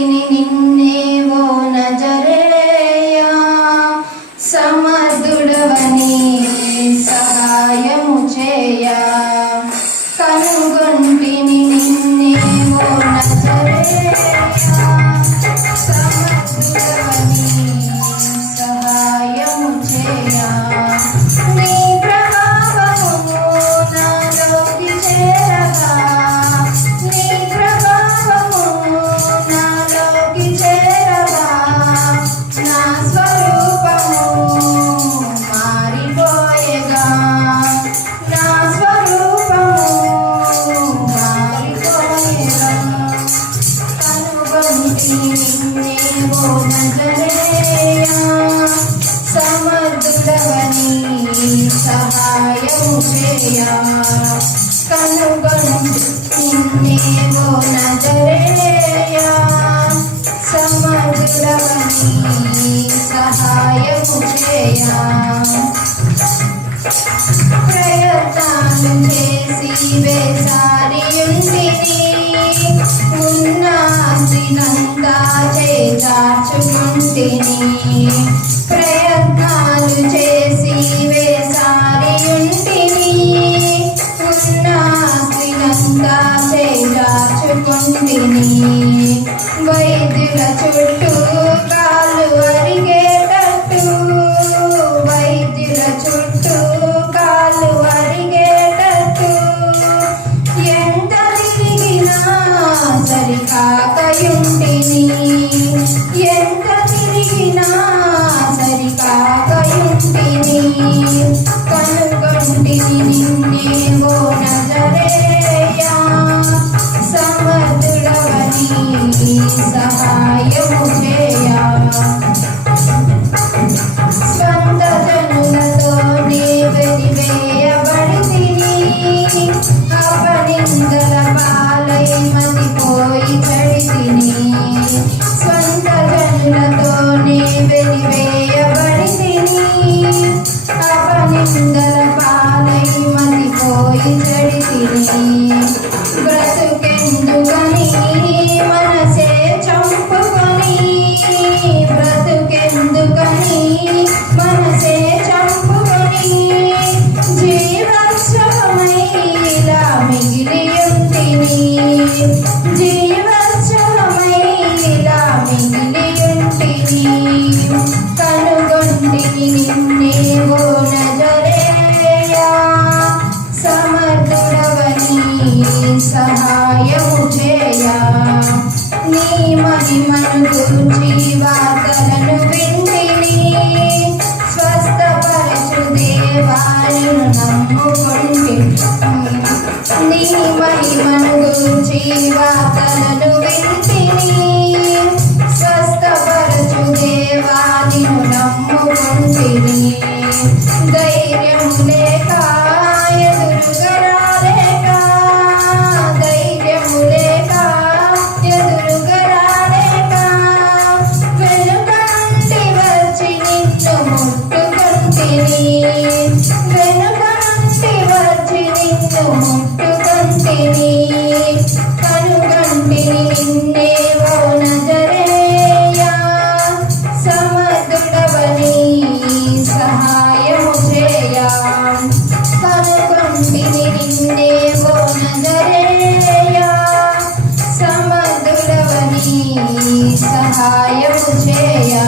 కనుగొంటిని నిన్నే ఓ నజరేయా సమర్థుడవని సహాయము చేయా కనుగొంటిని నిన్నే ఓ నజరేయా సమర్థుడవని సహాయము చేయా నీ ప్రభావము నాలోకి చేరగా నీ ప్రభావము నాలోకి చేరగా నా స్వరూపము మారిపోయేగా నా స్వరూపము మారిపోయేగా కనుగొంటిని నిన్నే ఓ నజరేయా సమర్థుడవని సహాయము చేయా కనుగొంటిని నిన్నే ఓ నజరేయా సమర్థుడవని సహాయము చేయా ప్రయత్నాలు చేసి వేసారియుంటిని ఉన్న ఆస్తినంతా చేజార్చుకుంటిని ప్రయత్నాలు చేసి వేసారియుంటిని ఉన్న ఆస్తినంతా చేజార్చుకుంటిని వైద్యుల చుట్టూ కాలు అరిగేటట్టు వైద్యుల చుట్టూ కాలు అరిగేటట్టు ఎంత తిరిగినా సరికాకయుంటిని ఎంత తిరిగినా సరికాకయుంటిని కనుగొంటిని నిన్నే ఓ నజరేయా సమర్థుడవని సహాయము చేయా స్వంత జనులతోనే వెలివేయబడితిని అపనిందల పాలై మతిపోయి చెడితిని స్వంత జనులతోనే వెలివేయబడితిని అపనిందల పాలై మతిపోయి చెడితిని బ్రతుకెందుకని మనసే చంపుకొని బ్రతుకెందుకని మనసే చంపుకొని జీవశ్రమమైలా మిగిలియుంటిని జీవశ్రమమైలా మిగిలియుంటిని కనుగొంటిని నిన్నే ఓ నజరేయా సమర్థుడవని సహాయము చేయా నీ మహిమను గూర్చి వార్తలను వింటిని స్వస్థపరచు దేవాలను నమ్ముకొంటిని నీ మహిమను గూర్చి వార్తలను వింటిని స్వస్థపరచు దేవాలను నమ్ముకొంటిని ధైర్యం లేక ఎదురుగా రాలేక ధైర్యము లేక ఎదురుగా రాలేక వెనుక నుండి వచ్చి నిన్ను ముట్టుకొంటిని వెనుక నుండి వచ్చి నిన్ను ముట్టుకొంటిని కనుగొంటిని నిన్నే ఓ నజరేయా సమర్థుడవని సహాయము చేయా కనుగొంటిని నిన్నే ఓ నజరేయా సమర్థుడవని సహాయము చేయా